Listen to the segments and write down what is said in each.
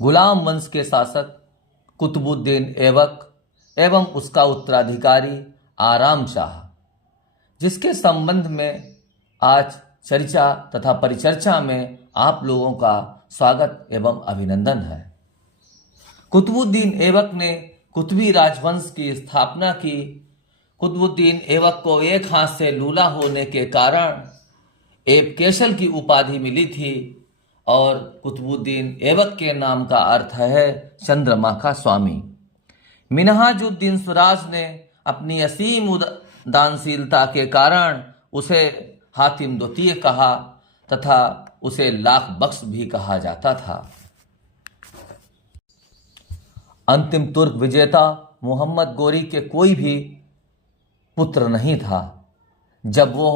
गुलाम वंश के शासक कुतुबुद्दीन ऐबक एवं उसका उत्तराधिकारी आराम शाह, जिसके संबंध में आज चर्चा तथा परिचर्चा में आप लोगों का स्वागत एवं अभिनंदन है। कुतुबुद्दीन ऐबक ने कुतुबी राजवंश की स्थापना की। कुतुबुद्दीन ऐबक को एक हाथ से लूला होने के कारण ऐबकेशल की उपाधि मिली थी और कुतुबुद्दीन ऐबक के नाम का अर्थ है चंद्रमा का स्वामी। मिन्हाजुद्दीन सिराज ने अपनी असीम दानशीलता के कारण उसे हातिम द्वितीय कहा तथा उसे लाख बख्श भी कहा जाता था। अंतिम तुर्क विजेता मोहम्मद गोरी के कोई भी पुत्र नहीं था। जब वो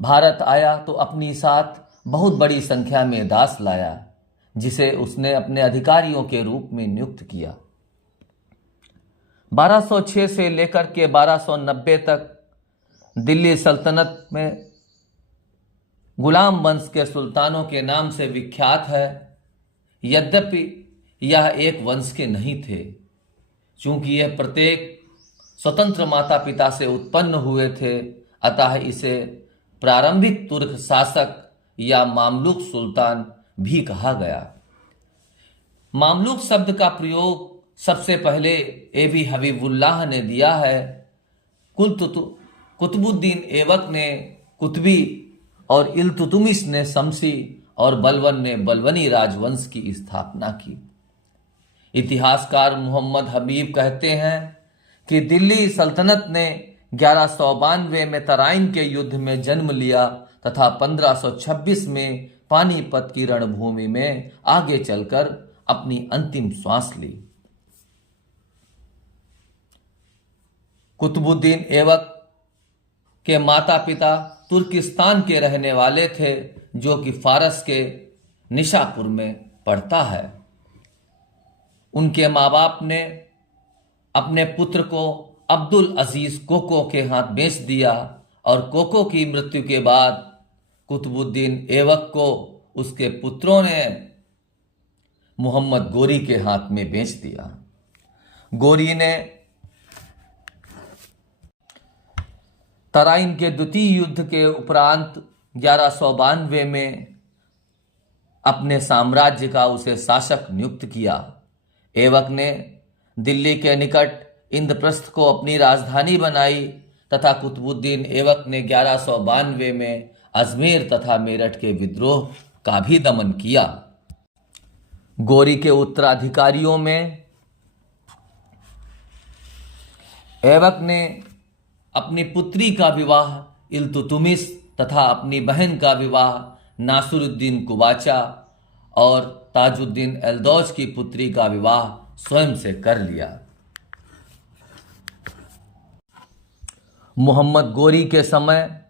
भारत आया तो अपनी साथ बहुत बड़ी संख्या में दास लाया, जिसे उसने अपने अधिकारियों के रूप में नियुक्त किया। 1206 से लेकर के 1290 तक दिल्ली सल्तनत में गुलाम वंश के सुल्तानों के नाम से विख्यात है। यद्यपि यह एक वंश के नहीं थे, चूंकि यह प्रत्येक स्वतंत्र माता पिता से उत्पन्न हुए थे, अतः इसे प्रारंभिक तुर्क शासक या मामलुक सुल्तान भी कहा गया। मामलुक शब्द का प्रयोग सबसे पहले एबी हबीबुल्लाह ने दिया है। कुतुबुद्दीन ऐबक ने कुतुबी और इल्तुतमिश ने शमसी और बलबन ने बलबनी राजवंश की स्थापना की। इतिहासकार मोहम्मद हबीब कहते हैं कि दिल्ली सल्तनत ने 1192 में तराइन के युद्ध में जन्म लिया तथा 1526 में पानीपत की रणभूमि में आगे चलकर अपनी अंतिम श्वास ली। कुतुबुद्दीन ऐबक के माता पिता तुर्किस्तान के रहने वाले थे, जो कि फारस के निशापुर में पड़ता है। उनके माँ बाप ने अपने पुत्र को अब्दुल अजीज कोको के हाथ बेच दिया और कोको की मृत्यु के बाद कुतुबुद्दीन ऐबक को उसके पुत्रों ने मोहम्मद गोरी के हाथ में बेच दिया। गोरी ने तराइन के द्वितीय युद्ध के उपरांत 1192 में अपने साम्राज्य का उसे शासक नियुक्त किया। ऐबक ने दिल्ली के निकट इंद्रप्रस्थ को अपनी राजधानी बनाई तथा कुतुबुद्दीन ऐबक ने 1192 में अजमेर तथा मेरठ के विद्रोह का भी दमन किया। गोरी के उत्तराधिकारियों में ऐबक ने अपनी पुत्री का विवाह इल्तुतमिश तथा अपनी बहन का विवाह नासिरुद्दीन कुबाचा और ताजुद्दीन एल्दौज की पुत्री का विवाह स्वयं से कर लिया। मोहम्मद गोरी के समय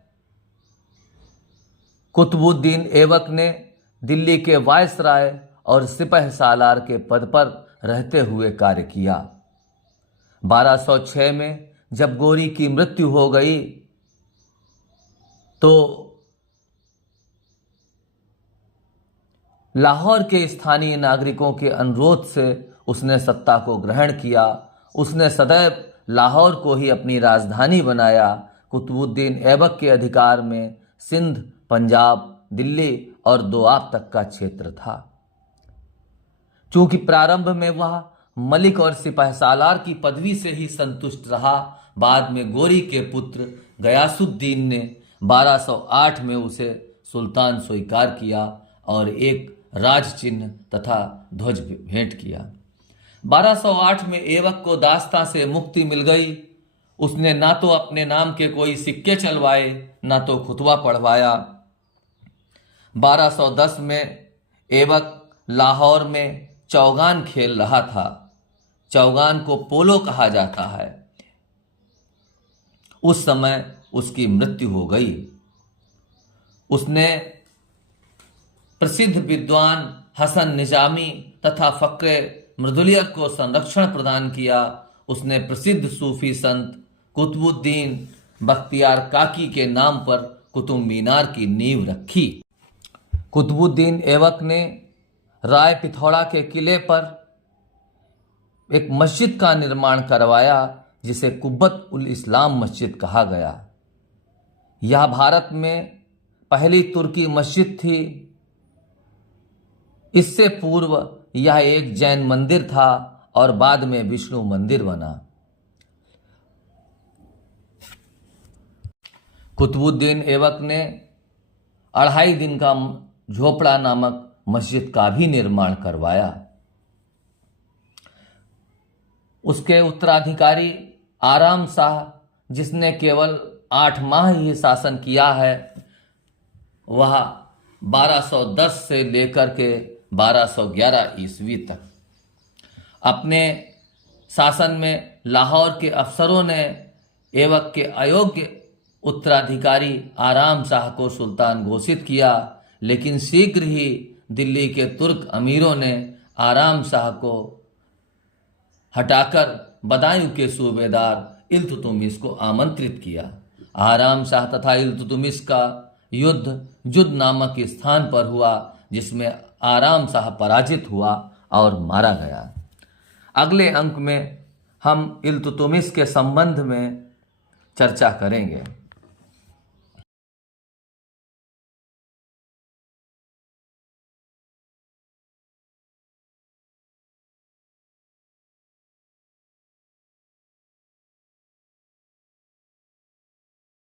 कुतुबुद्दीन ऐबक ने दिल्ली के वायसराय और सिपह सालार के पद पर रहते हुए कार्य किया। 1206 में जब गोरी की मृत्यु हो गई तो लाहौर के स्थानीय नागरिकों के अनुरोध से उसने सत्ता को ग्रहण किया। उसने सदैव लाहौर को ही अपनी राजधानी बनाया। कुतुबुद्दीन ऐबक के अधिकार में सिंध, पंजाब, दिल्ली और दोआब तक का क्षेत्र था। चूंकि प्रारंभ में वह मलिक और सिपहसालार की पदवी से ही संतुष्ट रहा, बाद में गोरी के पुत्र गयासुद्दीन ने 1208 में उसे सुल्तान स्वीकार किया और एक राज चिन्ह तथा ध्वज भेंट किया। 1208 में ऐबक को दास्ता से मुक्ति मिल गई। उसने ना तो अपने नाम के कोई सिक्के चलवाए, ना तो खुतबा पढ़वाया। 1210 में ऐबक लाहौर में चौगान खेल रहा था। चौगान को पोलो कहा जाता है। उस समय उसकी मृत्यु हो गई। उसने प्रसिद्ध विद्वान हसन निजामी तथा फक्रे मृदुलियत को संरक्षण प्रदान किया। उसने प्रसिद्ध सूफी संत कुतुबुद्दीन बख्तियार काकी के नाम पर कुतुब मीनार की नींव रखी। कुतुबुद्दीन ऐबक ने राय पिथौरा के किले पर एक मस्जिद का निर्माण करवाया जिसे कुब्बत उल इस्लाम मस्जिद कहा गया। यह भारत में पहली तुर्की मस्जिद थी। इससे पूर्व यह एक जैन मंदिर था और बाद में विष्णु मंदिर बना। कुतुबुद्दीन ऐबक ने 2.5 दिन का झोपड़ा नामक मस्जिद का भी निर्माण करवाया। उसके उत्तराधिकारी आराम शाह, जिसने केवल 8 माह ही शासन किया है, वह 1210 से लेकर के 1211 ईस्वी तक अपने शासन में लाहौर के अफसरों ने ऐबक के अयोग्य उत्तराधिकारी आराम शाह को सुल्तान घोषित किया, लेकिन शीघ्र ही दिल्ली के तुर्क अमीरों ने आराम शाह को हटाकर बदायूं के सूबेदार इल्तुतमिश को आमंत्रित किया। आराम शाह तथा इल्तुतमिश का युद्ध जुद नामक स्थान पर हुआ, जिसमें आराम शाह पराजित हुआ और मारा गया। अगले अंक में हम इल्तुतमिश के संबंध में चर्चा करेंगे।